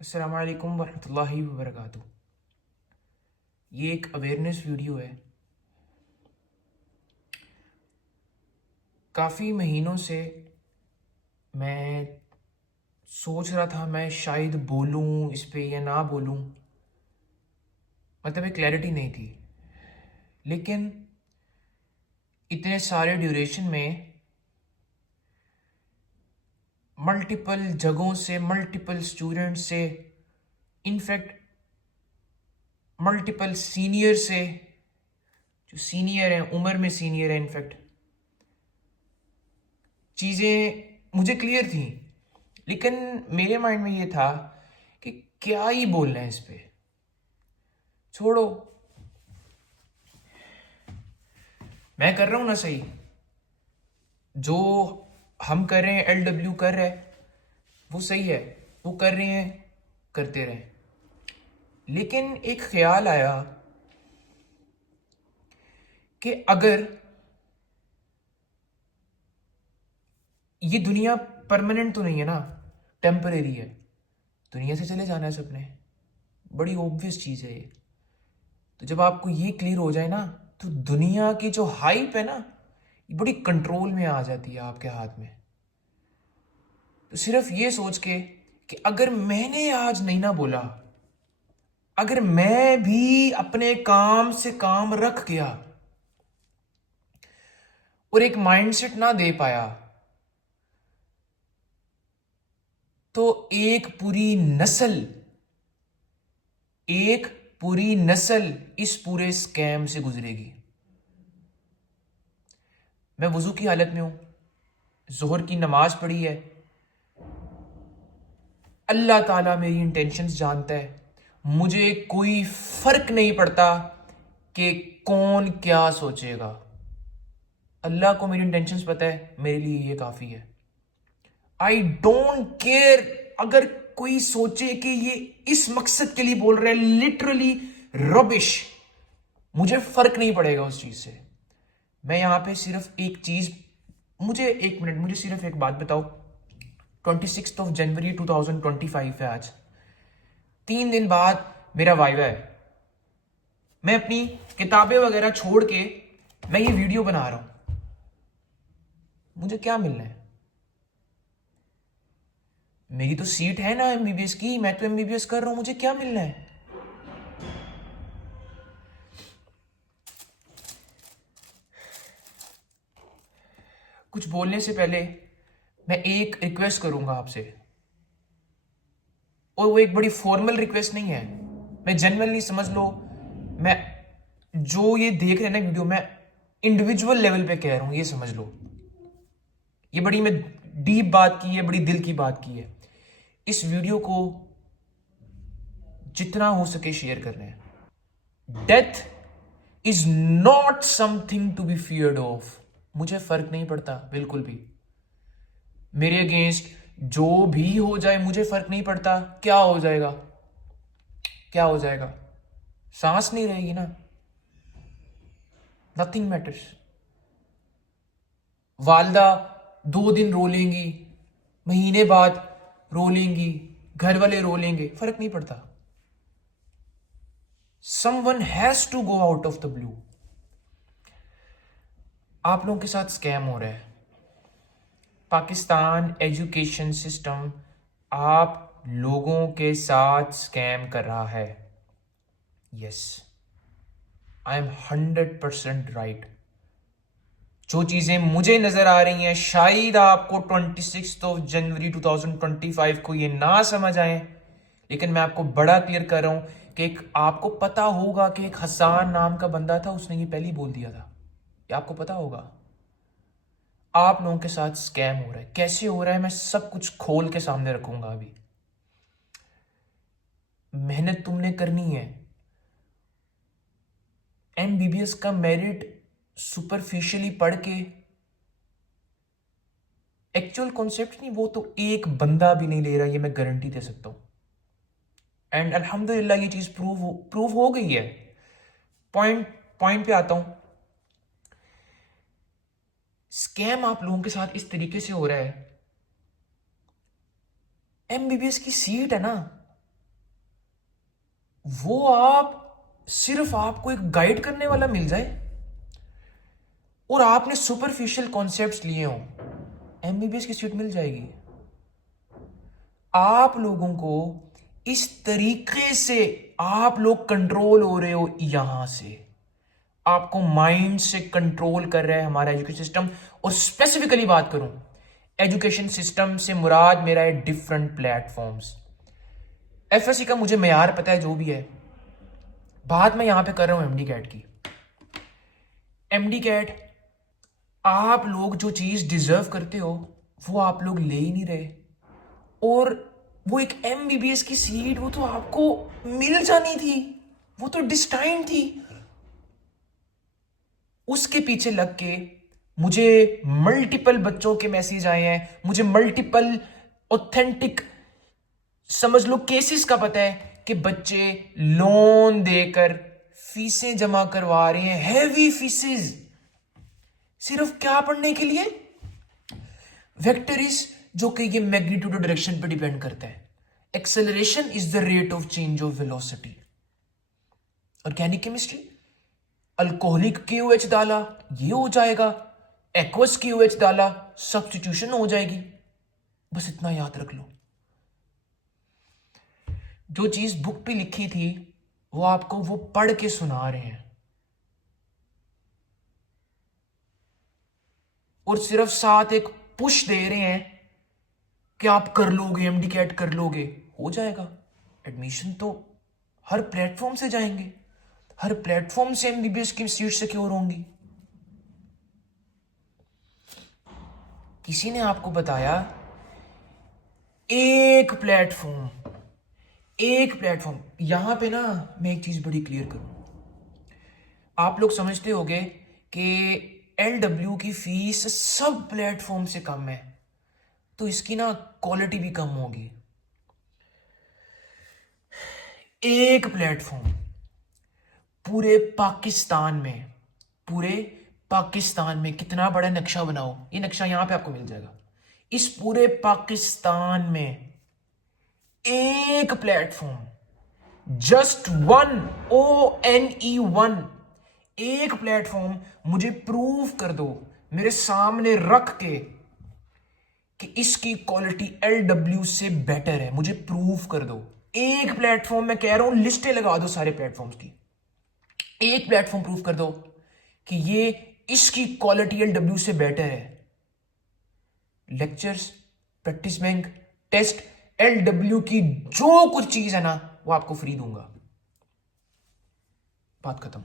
अस्सलाम वालेकुम वरहमतुल्लाहि वबरकातुहू। ये एक अवेयरनेस वीडियो है। काफ़ी महीनों से मैं सोच रहा था मैं शायद बोलूँ इस पे या ना बोलूँ, मतलब एक क्लैरिटी नहीं थी। लेकिन इतने सारे ड्यूरेशन में मल्टीपल जगहों से, मल्टीपल स्टूडेंट्स से, इनफैक्ट मल्टीपल सीनियर से, जो सीनियर हैं, उम्र में सीनियर हैं, इनफैक्ट चीज़ें मुझे क्लियर थी। लेकिन मेरे माइंड में ये था कि क्या ही बोलना है इस पे, छोड़ो, मैं कर रहा हूँ ना सही। जो हम कर रहे हैं, LW कर रहे हैं, वो सही है, वो कर रहे हैं, करते रहें। लेकिन एक ख्याल आया कि अगर ये दुनिया परमानेंट तो नहीं है ना, टेम्परेरी है, दुनिया से चले जाना है सबने, बड़ी ऑब्वियस चीज़ है ये। तो जब आपको ये क्लियर हो जाए ना, तो दुनिया की जो हाइप है ना, ये बड़ी कंट्रोल में आ जाती है आपके हाथ में। तो सिर्फ ये सोच के कि अगर मैंने आज नहीं ना बोला, अगर मैं भी अपने काम से काम रख गया और एक माइंडसेट ना दे पाया, तो एक पूरी नस्ल इस पूरे स्कैम से गुजरेगी। मैं वुजू की हालत में हूं, जोहर की नमाज पढ़ी है, अल्लाह ताला मेरी इंटेंशंस जानता है, मुझे कोई फर्क नहीं पड़ता कि कौन क्या सोचेगा। अल्लाह को मेरी इंटेंशंस पता है, मेरे लिए ये काफी है। आई डोंट केयर अगर कोई सोचे कि ये इस मकसद के लिए बोल रहे हैं, लिटरली रबिश, मुझे फर्क नहीं पड़ेगा उस चीज से। मैं यहां पे सिर्फ एक चीज, मुझे एक मिनट, मुझे सिर्फ एक बात बताओ। 26 जनवरी 2025 है आज, 3 दिन बाद मेरा वाइवा है। मैं अपनी किताबें वगैरह छोड़ के मैं ये वीडियो बना रहा हूं। मुझे क्या मिलना है? मेरी तो सीट है ना MBBS की, मैं तो MBBS कर रहा हूं, मुझे क्या मिलना है? कुछ बोलने से पहले मैं एक रिक्वेस्ट करूंगा आपसे, और वो एक बड़ी फॉर्मल रिक्वेस्ट नहीं है। मैं जनरली समझ लो, मैं जो ये देख रहे हैं ना वीडियो, मैं इंडिविजुअल लेवल पे कह रहा हूं, ये समझ लो। ये बड़ी मैं डीप बात की है, बड़ी दिल की बात की है। इस वीडियो को जितना हो सके शेयर करना है। Death is not something to be feared of. मुझे फर्क नहीं पड़ता बिल्कुल भी, मेरे अगेंस्ट जो भी हो जाए मुझे फर्क नहीं पड़ता। क्या हो जाएगा, क्या हो जाएगा? सांस नहीं रहेगी ना, नथिंग मैटर्स। वालदा 2 दिन रो लेंगी, महीने बाद रो लेंगी, घर वाले रो लेंगे, फर्क नहीं पड़ता। Someone has to go out of the blue. आप लोगों के साथ स्कैम हो रहा है। पाकिस्तान एजुकेशन सिस्टम आप लोगों के साथ स्कैम कर रहा है। Yes, I am 100% right. जो चीजें मुझे नजर आ रही हैं, शायद आपको 26 जनवरी 2025 को ये ना समझ आए, लेकिन मैं आपको बड़ा क्लियर कर रहा हूं कि एक आपको पता होगा कि एक हसान नाम का बंदा था, उसने ये पहले ही बोल दिया था। ये आपको पता होगा। आप लोगों के साथ स्कैम हो रहा है। कैसे हो रहा है, मैं सब कुछ खोल के सामने रखूंगा अभी। मेहनत तुमने करनी है। MBBS का मेरिट सुपरफिशियली पढ़ के एक्चुअल कॉन्सेप्ट नहीं, वो तो एक बंदा भी नहीं ले रहा, ये मैं गारंटी दे सकता हूं। एंड अल्हम्दुलिल्लाह ये चीज प्रूव हो गई है। पॉइंट पॉइंट पे आता हूं। स्कैम आप लोगों के साथ इस तरीके से हो रहा है। MBBS की सीट है ना, वो आप सिर्फ आपको एक गाइड करने वाला मिल जाए और आपने सुपरफिशियल कॉन्सेप्ट्स लिए हों, एमबीबीएस की सीट मिल जाएगी। आप लोगों को इस तरीके से आप लोग कंट्रोल हो रहे हो, यहां से आपको माइंड से कंट्रोल कर रहा है हमारा एजुकेशन सिस्टम। और स्पेसिफिकली बात करूं, एजुकेशन सिस्टम से मुराद मेरा है डिफरेंट प्लेटफॉर्म्स। एफएससी का मुझे मेयार पता है जो भी है, बात मैं यहां पे कर रहा हूं एमडी कैट की। एमडी कैट, आप लोग जो चीज डिजर्व करते हो वो आप लोग ले ही नहीं रहे, और वो एक एमबीबीएस की सीट वो तो आपको मिल जानी थी, वो तो डिस्टाइन थी। उसके पीछे लग के मुझे मल्टीपल बच्चों के मैसेज आए हैं, मुझे मल्टीपल ऑथेंटिक समझ लो केसेस का पता है कि बच्चे लोन देकर फीसें जमा करवा रहे हैं, हैवी फीसेस, सिर्फ क्या पढ़ने के लिए? वेक्टर जो कि ये मैग्नीट्यूड और डायरेक्शन पे डिपेंड करता है। Acceleration is the rate of change of velocity. Organic chemistry, alcoholic KOH डाला ये हो जाएगा, एक्वस KOH डाला सब्स्टिट्यूशन हो जाएगी। बस इतना याद रख लो, जो चीज बुक पे लिखी थी वो आपको वो पढ़ के सुना रहे हैं, और सिर्फ साथ एक पुश दे रहे हैं कि आप कर लोगे, एमडी कैट कर लोगे, हो जाएगा। एडमिशन तो हर प्लेटफॉर्म से जाएंगे, हर प्लेटफॉर्म से एमबीबीएस की सीट सिक्योर होंगी। किसी ने आपको बताया एक प्लेटफॉर्म, यहां पे ना मैं एक चीज बड़ी क्लियर करूं। आप लोग समझते होंगे कि LW की फीस सब प्लेटफॉर्म से कम है, तो इसकी ना क्वालिटी भी कम होगी। एक प्लेटफॉर्म पूरे पाकिस्तान में कितना बड़ा नक्शा बनाओ, ये नक्शा यहां पे आपको मिल जाएगा। इस पूरे पाकिस्तान में एक प्लेटफॉर्म, जस्ट वन, ONE1, एक प्लेटफॉर्म मुझे प्रूव कर दो मेरे सामने रख के कि इसकी क्वालिटी LW से बेटर है, मुझे प्रूव कर दो। एक प्लेटफॉर्म, मैं कह रहा हूं लिस्टें लगा दो सारे प्लेटफॉर्म्स की, एक प्लेटफॉर्म प्रूव कर दो कि ये इसकी क्वालिटी LW से बेटर है। Lectures, practice bank, test, LW की जो कुछ चीज है ना वो आपको फ्री दूंगा। बात खत्म।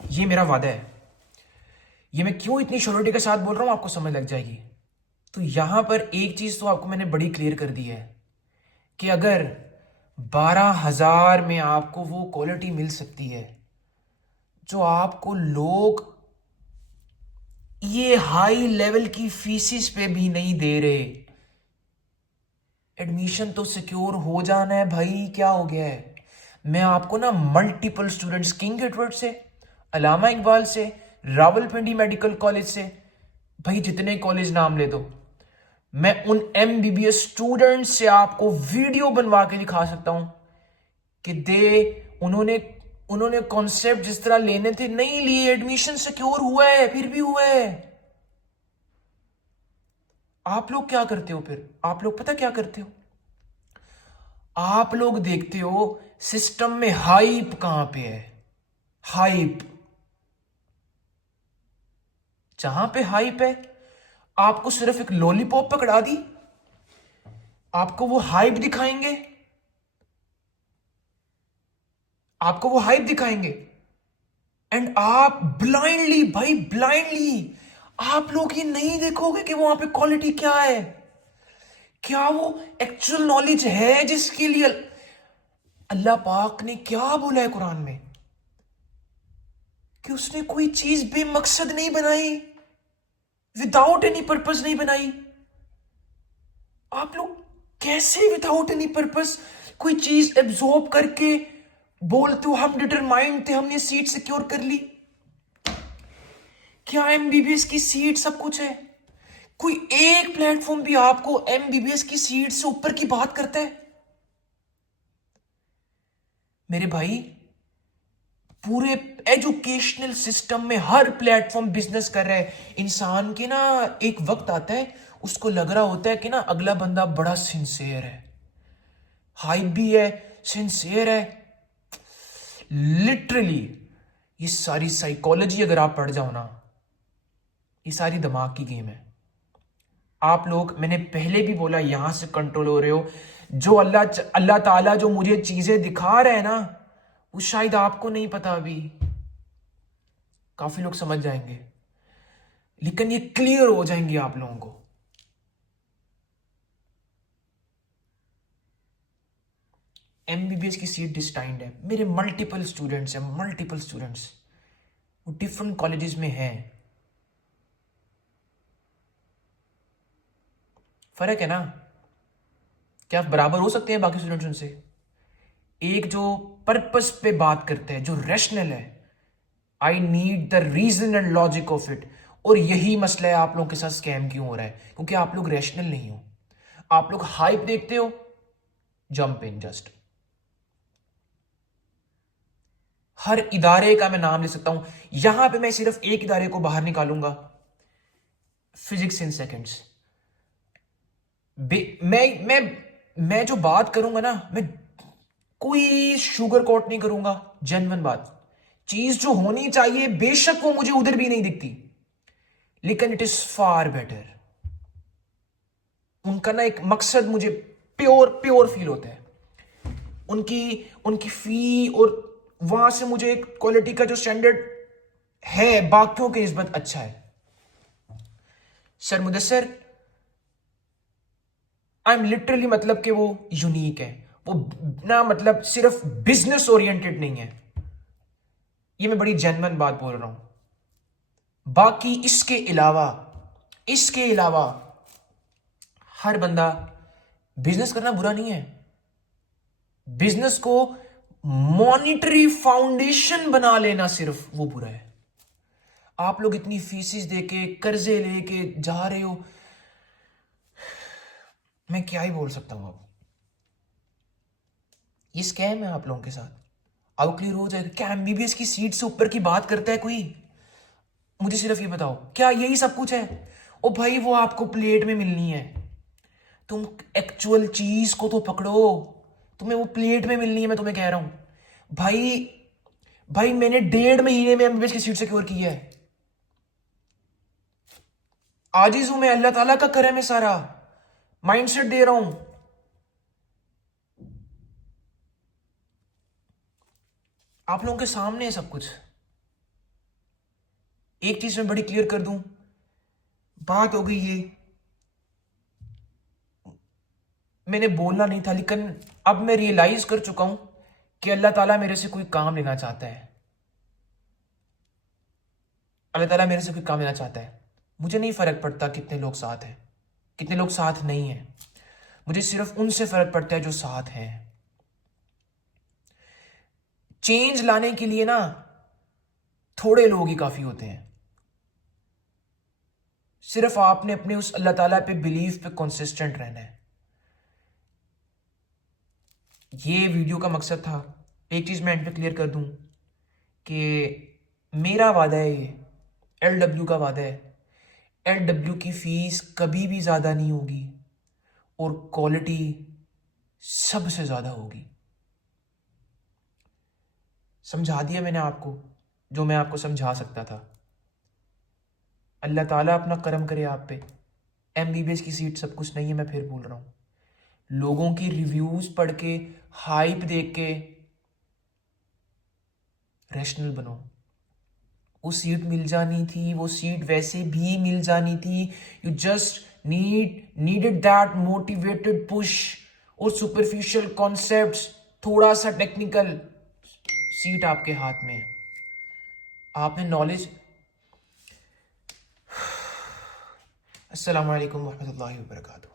ये मेरा वादा है। ये मैं क्यों इतनी श्योरिटी के साथ बोल रहा हूं आपको समझ लग जाएगी। तो यहां पर एक चीज तो आपको मैंने बड़ी क्लियर कर दी है कि अगर 12,000 में आपको वो क्वालिटी मिल सकती है जो आपको लोग ये हाई लेवल की फीसिस पे भी नहीं दे रहे, एडमिशन तो सिक्योर हो जाना है भाई, क्या हो गया है? मैं आपको ना मल्टीपल स्टूडेंट्स, किंग एडवर्ड से, अलामा इकबाल से, रावलपिंडी मेडिकल कॉलेज से, भाई जितने कॉलेज नाम ले दो, मैं उन MBBS स्टूडेंट्स से आपको वीडियो बनवा के दिखा सकता हूं कि उन्होंने कॉन्सेप्ट जिस तरह लेने थे नहीं लिए, एडमिशन सिक्योर हुआ है, फिर भी हुआ है। आप लोग क्या करते हो फिर? आप लोग पता क्या करते हो? आप लोग देखते हो सिस्टम में हाइप कहां पे है, हाइप, जहां पे हाइप है आपको सिर्फ एक लॉलीपॉप पकड़ा दी, आपको वो हाइप दिखाएंगे, एंड आप ब्लाइंडली आप लोग ये नहीं देखोगे कि वहां पे क्वालिटी क्या है, क्या वो एक्चुअल नॉलेज है जिसके लिए अल्लाह पाक ने क्या बोला है कुरान में कि उसने कोई चीज बेमकसद नहीं बनाई, विदाउट एनी पर्पस नहीं बनाई। आप लोग कैसे विदाउट एनी पर्पस कोई चीज एब्जॉर्ब करके बोलते हो हम डिटरमाइंड थे, हमने सीट सिक्योर कर ली? क्या MBBS की सीट सब कुछ है? कोई एक प्लेटफॉर्म भी आपको MBBS की सीट से ऊपर की बात करता है? मेरे भाई, पूरे एजुकेशनल सिस्टम में हर प्लेटफॉर्म बिजनेस कर रहा है। इंसान के ना एक वक्त आता है, उसको लग रहा होता है कि ना अगला बंदा बड़ा सिंसियर है, हाइप भी है, सिंसियर है। लिटरली ये सारी साइकोलॉजी अगर आप पढ़ जाओ ना, ये सारी दिमाग की गेम है। आप लोग, मैंने पहले भी बोला, यहां से कंट्रोल हो रहे हो। जो अल्लाह ताला जो मुझे चीजें दिखा रहे हैं ना, वो शायद आपको नहीं पता अभी, काफी लोग समझ जाएंगे, लेकिन ये क्लियर हो जाएंगे आप लोगों को। एमबीबीएस की सीट डिस्टाइंड है, मेरे मल्टीपल स्टूडेंट्स हैं, मल्टीपल स्टूडेंट्स, वो डिफरेंट कॉलेजेस में हैं। फर्क है ना, क्या आप बराबर हो सकते हैं बाकी स्टूडेंट्स उनसे? एक जो पर्पस पे बात करते हैं, जो रैशनल है, I need the reason and logic of it. और यही मसला है आप लोगों के साथ स्कैम क्यों हो रहा है, क्योंकि आप लोग रैशनल नहीं हो। आप लोग हाइप देखते हो, जंप इन जस्ट। हर इदारे का मैं नाम ले सकता हूं, यहां पे मैं सिर्फ एक इदारे को बाहर निकालूंगा, फिजिक्स इन सेकेंड्स। मैं जो बात करूंगा ना, मैं कोई शुगर कोट नहीं करूंगा, जेन्युइन बात। चीज जो होनी चाहिए, बेशक वो मुझे उधर भी नहीं दिखती, लेकिन इट इज फार बेटर। उनका ना एक मकसद मुझे प्योर प्योर फील होता है, उनकी उनकी फी, और वहां से मुझे एक क्वालिटी का जो स्टैंडर्ड है बाकियों की निस्बत अच्छा है। Sir Mudassar, I am literally, मतलब कि वो यूनिक है, वो ना मतलब सिर्फ बिजनेस ओरिएंटेड नहीं है, ये मैं बड़ी जेन्युइन बात बोल रहा हूं। बाकी इसके अलावा हर बंदा, बिजनेस करना बुरा नहीं है, बिजनेस को मॉनिटरी फाउंडेशन बना लेना सिर्फ वो बुरा है। आप लोग इतनी फीसिस देके, कर्जे लेके जा रहे हो, मैं क्या ही बोल सकता हूं अब। ये स्कैम है आप लोगों के साथ, अब क्लियर हो जाएगा। क्या एमबीबीएस की सीट से ऊपर की बात करता है कोई? मुझे सिर्फ ये बताओ, क्या यही सब कुछ है? ओ भाई, वो आपको प्लेट में मिलनी है, तुम एक्चुअल चीज को तो पकड़ो। तुम्हें वो प्लेट में मिलनी है, मैं तुम्हें कह रहा हूं। भाई, भाई मैंने 1.5 महीने में एमबीबीएस की सीट सिक्योर की है। आजिज हूं मैं, अल्लाह ताला का करम है सारा, माइंडसेट दे रहा हूं। आप लोगों के सामने है सब कुछ। एक चीज मैं बड़ी क्लियर कर दूं, बात हो गई ये, मैंने बोलना नहीं था, लेकिन अब मैं रियलाइज कर चुका हूं कि अल्लाह ताला मेरे से कोई काम लेना चाहता है। अल्लाह ताला मेरे से कोई काम लेना चाहता है। मुझे नहीं फर्क पड़ता कितने लोग साथ हैं, कितने लोग साथ नहीं हैं, मुझे सिर्फ उनसे फर्क पड़ता है जो साथ हैं। चेंज लाने के लिए ना थोड़े लोग ही काफी होते हैं, सिर्फ आपने अपने उस अल्लाह ताला पे, बिलीफ पे कंसिस्टेंट रहना है। ये वीडियो का मकसद था, एक चीज मैं एंड पे क्लियर कर दूं कि मेरा वादा है, ये एलडब्ल्यू का वादा है, एलडब्ल्यू की फीस कभी भी ज्यादा नहीं होगी और क्वालिटी सबसे ज्यादा होगी। समझा दिया मैंने आपको जो मैं आपको समझा सकता था। अल्लाह ताला अपना करम करे आप पे। एमबीबीएस की सीट सब कुछ नहीं है, मैं फिर बोल रहा हूं। लोगों की रिव्यूज पढ़ के, हाइप देख के रैशनल बनो। वो सीट मिल जानी थी, वो सीट वैसे भी मिल जानी थी। You just needed that motivated push और सुपरफिशियल कॉन्सेप्ट्स, थोड़ा सा टेक्निकल। सीट आपके हाथ में है, आपने नॉलेज। अस्सलाम वालेकुम रहमतुल्लाहि व बरकातुहू।